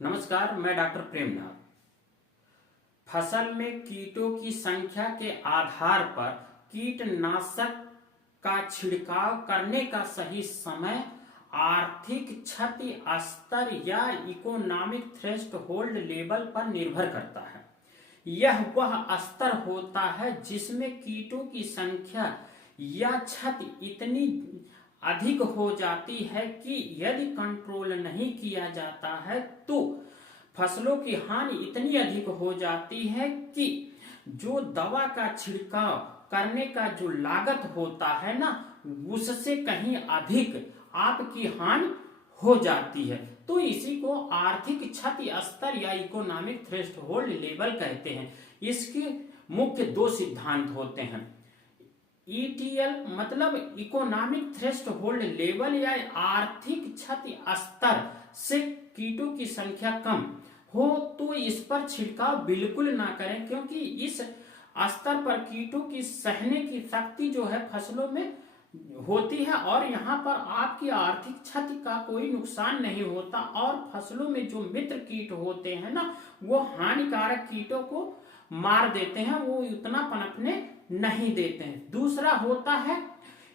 नमस्कार, मैं डॉक्टर प्रेमनाथ। फसल में कीटों की संख्या के आधार पर कीटनाशक का छिड़काव करने का सही समय आर्थिक क्षति स्तर या इकोनॉमिक थ्रेशोल्ड लेवल पर निर्भर करता है। यह वह स्तर होता है जिसमें कीटों की संख्या या क्षति इतनी अधिक हो जाती है कि यदि कंट्रोल नहीं किया जाता है तो फसलों की हानि इतनी अधिक हो जाती है कि जो दवा का छिड़काव करने का जो लागत होता है ना, उससे कहीं अधिक आपकी हानि हो जाती है। तो इसी को आर्थिक क्षति स्तर या इकोनॉमिक थ्रेशोल्ड लेवल कहते हैं। इसके मुख्य दो सिद्धांत होते हैं। ईटीएल मतलब इकोनॉमिक थ्रेशोल्ड लेवल या आर्थिक क्षति स्तर से कीटों की संख्या कम हो तो इस पर छिड़काव बिल्कुल ना करें, क्योंकि इस स्तर पर कीटों की सहने की शक्ति जो है फसलों में होती है और यहाँ पर आपकी आर्थिक क्षति का कोई नुकसान नहीं होता और फसलों में जो मित्र कीट होते हैं ना, वो हानिकारक कीटों को मार देते हैं, वो उतना पनपने नहीं देते हैं। दूसरा होता है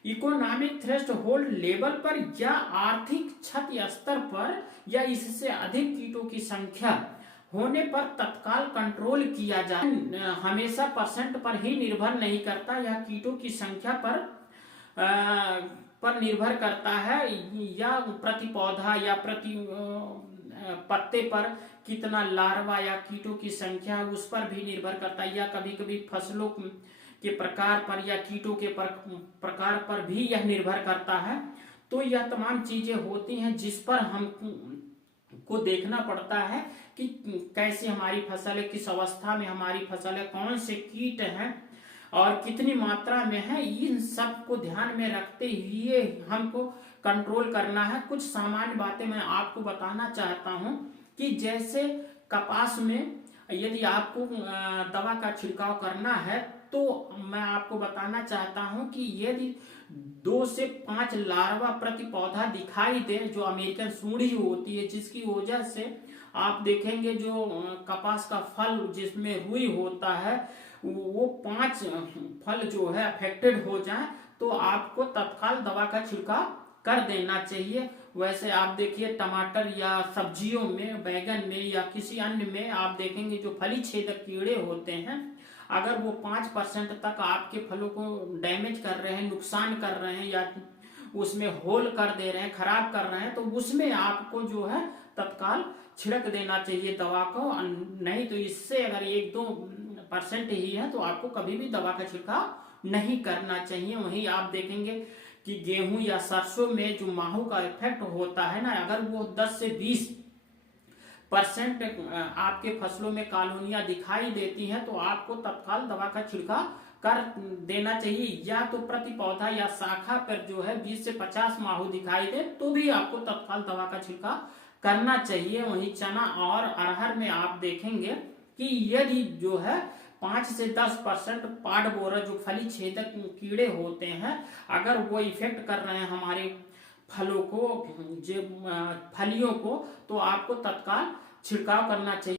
इकोनॉमिक थ्रेशोल्ड लेवल पर या आर्थिक क्षति स्तर पर या इससे अधिक कीटों की संख्या होने पर तत्काल कंट्रोल किया जाए। हमेशा परसेंट पर ही निर्भर नहीं करता, या कीटों की संख्या पर निर्भर करता है, या प्रति पौधा या प्रति पत्ते पर कितना लार्वा या कीटों की संख्या उस पर भी निर्भर करता है, या कभी कभी फसलों के प्रकार पर या कीटों के प्रकार पर भी यह निर्भर करता है। तो यह तमाम चीजें होती हैं जिस पर हम को देखना पड़ता है कि कैसे हमारी फसल है, किस अवस्था में हमारी फसल है, कौन से कीट हैं और कितनी मात्रा में है। इन सब को ध्यान में रखते हुए हमको कंट्रोल करना है। कुछ सामान्य बातें मैं आपको बताना चाहता हूं कि जैसे कपास में यदि आपको दवा का छिड़काव करना है तो मैं आपको बताना चाहता हूं कि यदि 2 से 5 लार्वा प्रति पौधा दिखाई दे, जो अमेरिकन सूंडी होती है, जिसकी वजह से आप देखेंगे जो कपास का फल जिसमें रुई होता है वो 5 फल जो है अफेक्टेड हो जाए तो आपको तत्काल दवा का छिड़काव कर देना चाहिए। वैसे आप देखिए टमाटर या सब्जियों में, बैगन में या किसी अन्य में आप देखेंगे जो फली छेदक कीड़े होते हैं, अगर वो 5% तक आपके फलों को डैमेज कर रहे हैं, नुकसान कर रहे हैं या उसमें होल कर दे रहे हैं, खराब कर रहे हैं, तो उसमें आपको जो है तत्काल छिड़क देना चाहिए दवा को। नहीं तो इससे अगर 1-2% ही है तो आपको कभी भी दवा का छिड़काव नहीं करना चाहिए। वहीं आप देखेंगे कि गेहूं या सरसों में जो माहू का इफेक्ट होता है ना, अगर वो 10 से 20% आपके फसलों में कॉलोनियां दिखाई देती हैं तो आपको तत्काल दवा का छिड़काव कर देना चाहिए। या तो प्रति पौधा या शाखा पर जो है 20 से 50 माहू दिखाई दे तो भी आपको तत्काल दवा का छिड़काव करना चाहिए। वहीं चना और अरहर में आप देखेंगे कि यदि जो है 5 से 10% पाड बोरर जो फली छेदक कीड़े होते हैं, अगर वो इफेक्ट कर रहे हैं हमारे फलों को, जो फलियों को, तो आपको तत्काल छिड़काव करना चाहिए।